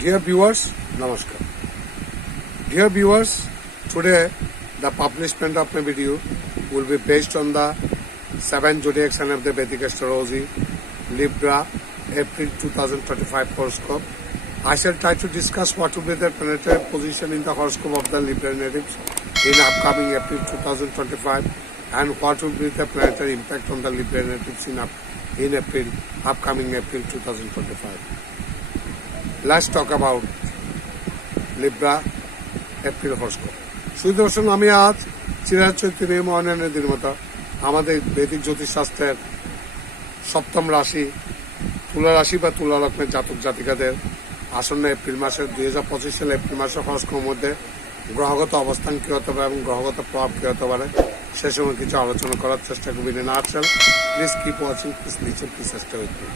Dear viewers, Namaskar. Dear viewers, today the publishment of my video will be based on the 7 zodiac sign of the Vedic astrology, Libra, April 2025 horoscope. I shall try to discuss what will be the planetary position in the horoscope of the Libra natives in upcoming April 2025 and what will be the planetary impact on the Libra natives in upcoming April 2025. Let's talk about Libra April horoscope. সুদর্শন আমি আজ চিরাজ চৈতন্য মহানের মতো আমাদের বৈদিক জ্যোতিষশাস্ত্রের সপ্তম রাশি তুলা রাশি বা তুলা লগ্নের জাতক জাতিকাদের আসন্ন এপ্রিল মাসের 2025 সালে এপ্রিল মাসের হরস্কোপের মধ্যে গ্রহগত অবস্থান কি হতে পারে এবং গ্রহগত প্রভাব কি হতে পারে সে সময় কিছু আলোচনা করার চেষ্টা করবেন। In Artcell please keep watching, please listen, please stay with me.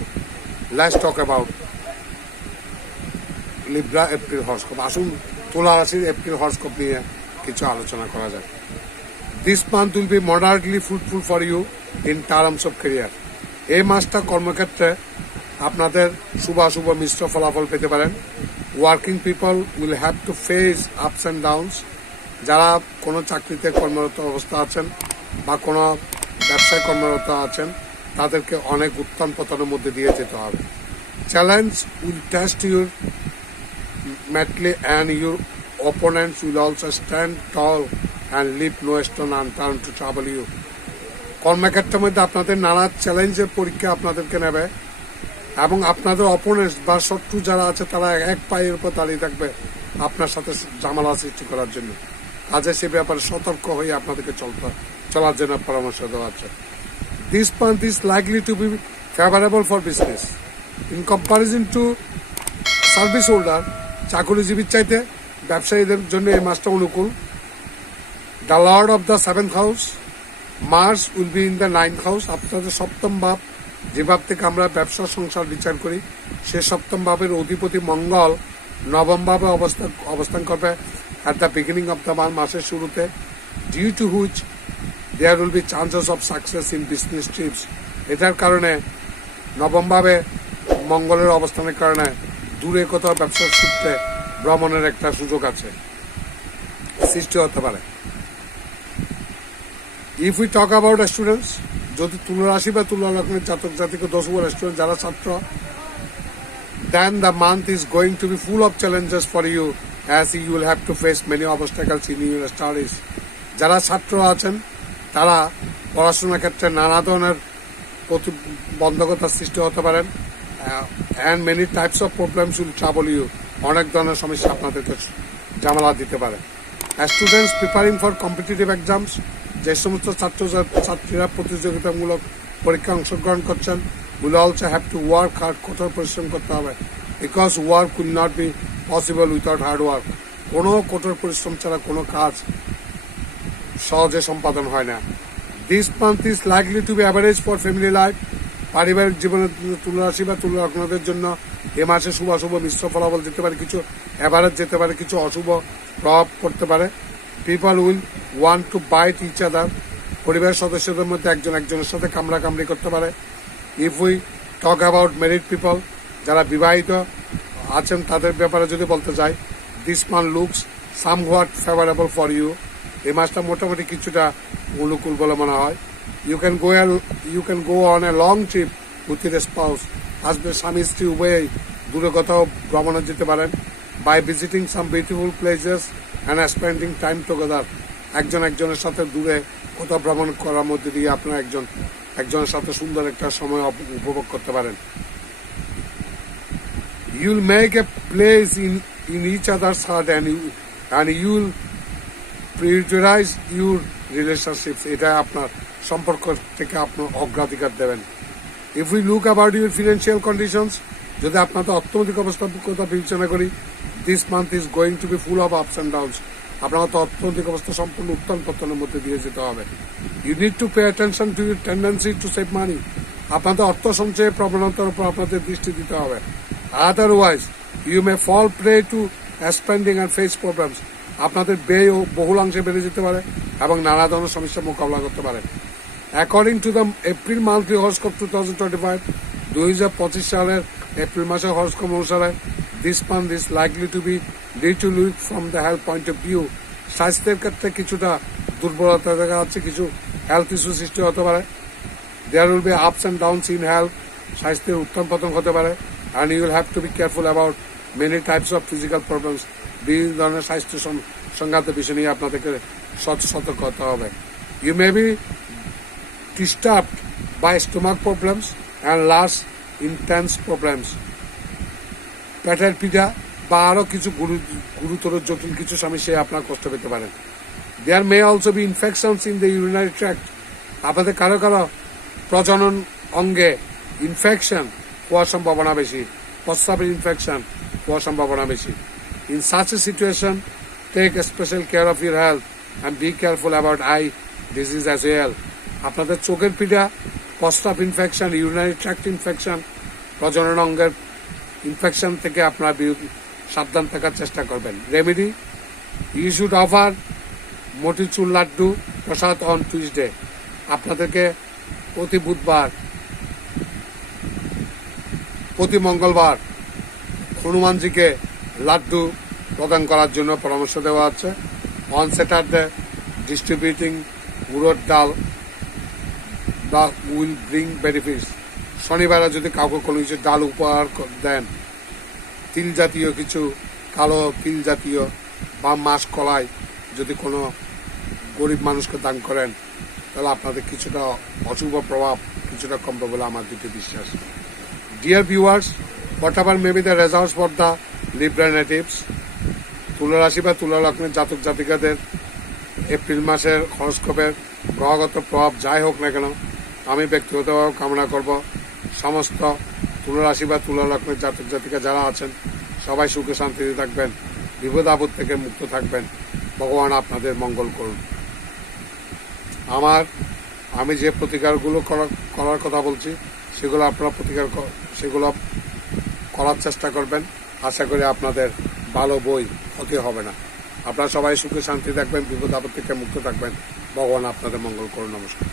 Let's talk about Libra April horoscope. আসুন তুলা রাশির এপ্রিল হরস্কোপ নিয়ে কিছু আলোচনা করা যায়। This month will be moderately fruitful for you in terms of career. এই মাসটা কর্মক্ষেত্রে আপনাদের শুভ মিশ্র ফলাফল পেতে পারেন। Working people will have to face ups and downs. যারা কোনো চাকরিতে কর্মরত অবস্থা আছেন বা কোনো ব্যবসায় কর্মরত আছেন তাদেরকে অনেক উত্থান পতনের মধ্যে দিয়ে যেতে হবে। Challenge will test your mettle and your opponents will also stand tall and leave no stone unturned to trouble you. কর্মক্ষেত্রের মধ্যে আপনাদের নানা চ্যালেঞ্জের পরীক্ষা আপনাদেরকে নেবে এবং আপনাদের অপোনেন্টস বা শত্রু যারা আছে তারা এক পায়ের উপর দাঁড়িয়ে থাকবে আপনার সাথে ঝামেলা সৃষ্টি করার জন্য। কাজে সে ব্যাপারে সতর্ক হয়ে আপনাদেরকে চলার জন্য পরামর্শ দেওয়া হচ্ছে। This month is likely to be favourable for business in comparison to service holder. চাকরিজীবীর চাইতে ব্যবসায়ীদের জন্য এই মাসটা অনুকূল। The lord of the 7th house Mars will be in the 9th house. আপনাদের সপ্তম ভাব, যে ভাব থেকে আমরা ব্যবসা সংসার বিচার করি, সে সপ্তম ভাবের অধিপতি মঙ্গল নবম ভাবে অবস্থান করবে at the beginning of the মাসের শুরুতে। Due to which there will be chances of success in business trips. এটার কারণে নবম ভাবে মঙ্গলের অবস্থানের কারণে দূরে কোথাও ব্যবসার সূত্রে ভ্রমণের একটা সুযোগ আছে, সৃষ্টি হতে পারে। If we talk about students, যদি তুলা রাশি বা তুলা লগ্নের জাতক জাতিকে 10 স্টুডেন্ট যারা ছাত্র, then the month is going to be full of challenges for you as you will have to face many obstacles in your studies. যারা ছাত্র আছেন তারা পড়াশোনার ক্ষেত্রে নানা ধরনের প্রতিবন্ধকতার সৃষ্টি হতে পারেন and many types of problems will trouble you. অনেক ধরনের সমস্যা আপনাদেরকে ঝামেলা দিতে পারে। Students preparing for competitive exams, যে সমস্ত ছাত্রীরা প্রতিযোগিতামূলক পরীক্ষায় অংশগ্রহণ করছেন, will also have to work hard. কঠোর পরিশ্রম করতে হবে, because work will not be possible without hard work. কোনো কঠোর পরিশ্রম ছাড়া কোনো কাজ সহজে সম্পাদন হয় না। This month is likely to be average for family life. পারিবারিক জীবনে তুলা রাশি বা তুলা লগ্নদের জন্য এ মাসে শুভ মিশ্র ফলাফল যেতে পারে, কিছু অ্যাভারেজ যেতে পারে, কিছু অশুভ প্রভাব পড়তে পারে। People will want to bite each other. পরিবারের সদস্যদের মধ্যে একজন একজনের সাথে কামড়াকামড়ি করতে পারে। If we talk about married people, যারা বিবাহিত আছেন তাদের ব্যাপারে যদি বলতে চাই, this month looks somewhat favourable for you. এই মাসটা মোটামুটি কিছুটা অনুকূল বলে মনে হয়। You can go on a long trip with your spouse. Husband স্বামী স্ত্রী উভয়ই দূরে কোথাও ভ্রমণে যেতে পারেন। By visiting some beautiful places and spending time together. একজনের সাথে দূরে কোথাও ভ্রমণ করার মধ্যে দিয়ে আপনারা একজনের সাথে সুন্দর একটা সময় উপভোগ করতে পারেন। You'll make a place in each other's heart and you'll prioritize your relationships. এটা আপনার সম্পর্ক থেকে আপনার অগ্রাধিকার দেবেন। If we look about your financial conditions, যদি আপনাদের অর্থনৈতিক অবস্থার কথা বিবেচনা করি, this month is going to be full of ups and downs. আপনার তো অর্থনৈতিক অবস্থা সম্পূর্ণ উত্থান পতনের মধ্যে দিয়ে যেতে হবে। You need to pay attention to your tendency to save money. আপনাদের অর্থ সঞ্চয়ের প্রবণতার উপর আপনাদের দৃষ্টি দিতে হবে। Otherwise you may fall prey to spending and face problems. আপনাদের ব্যয় বহুলাংশে বেড়ে যেতে পারে এবং নানা ধরনের সমস্যার মোকাবিলা করতে পারে। According to the April monthly horoscope 2025, 2025 সালের এপ্রিল মাসের হরস্কোপ অনুসারে this month is likely to be little weak from the health point of view. স্বাস্থ্যের ক্ষেত্রে কিছুটা দুর্বলতা দেখা যাচ্ছে, কিছু হেলথ ইস্যু সৃষ্টি হতে পারে। There will be ups and downs in health. স্বাস্থ্যের উত্থান পতন হতে পারে। And you will have to be careful about many types of physical problems. বিভিন্ন ধরনের স্বাস্থ্য সংঘাত বিষয় নিয়ে আপনাদেরকে সতর্ক হতে হবে। You may be disturbed by stomach problems and large intense problems. পেটের পীড়া বা আরো কিছু গুরুতর জটিল কিছু সমস্যায় আপনার কষ্ট পেতে পারেন। There may also be infections in the urinary tract. আপনাদের কারো কারো প্রজনন অঙ্গে ইনফেকশন হওয়ার সম্ভাবনা বেশি, প্রস্রাবের ইনফেকশন হওয়ার সম্ভাবনা বেশি। In such a situation, take a special care of your health and be careful about eye disease as well. আপনাদের চোখের পীড়া, প্রস্রাব ইনফেকশন, ইউরিনারি ট্র্যাক্ট ইনফেকশন, প্রজনন অঙ্গের ইনফেকশন থেকে আপনার সাবধান থাকার চেষ্টা করবেন। Remedy, you should offer motichoor laddoo prasad on Tuesday. আপনাদেরকে প্রতি বুধবার, প্রতি মঙ্গলবার হনুমানজিকে লাড্ডু প্রদান করার জন্য পরামর্শ দেওয়া হচ্ছে। অন স্যাটারডে ডিস্ট্রিবিউটিং উড়দ ডাল বা উইল ব্রিং বেনিফিটস। শনিবারে যদি কাউকে কোনো কিছু ডাল উপহার দেন, তিল জাতীয় কিছু, কালো তিল জাতীয় বা মাস কলাই যদি কোনো গরিব মানুষকে দান করেন, তাহলে আপনাদের কিছুটা অশুভ প্রভাব কিছুটা কমবে বলে আমার দুটি বিশ্বাস। Dear viewers, what ever may be the results for the Libra natives, তুলা রাশি বা তুলা লগ্নের জাতক জাতিকাদের এপ্রিল মাসের হরস্কোপের গ্রহগত প্রভাব যাই হোক না কেন, আমি ব্যক্তিগতভাবে কামনা করব সমস্ত তুলা রাশি বা তুলা লগ্নের জাতক জাতিকা যারা আছেন সবাই সুখে শান্তিতে থাকবেন, বিপদ আপদ থেকে মুক্ত থাকবেন। ভগবান আপনাদের মঙ্গল করুন। আমি যে প্রতিকারগুলো করার কথা বলছি সেগুলো আপনারা সেগুলো করার চেষ্টা করবেন। আশা করি আপনাদের ভালো ক্ষতি হবে না। আপনারা সবাই সুখে শান্তি থাকবেন, বিপদ আপদ থেকে মুক্ত থাকবেন। ভগবান আপনাদের মঙ্গল করুন। নমস্কার।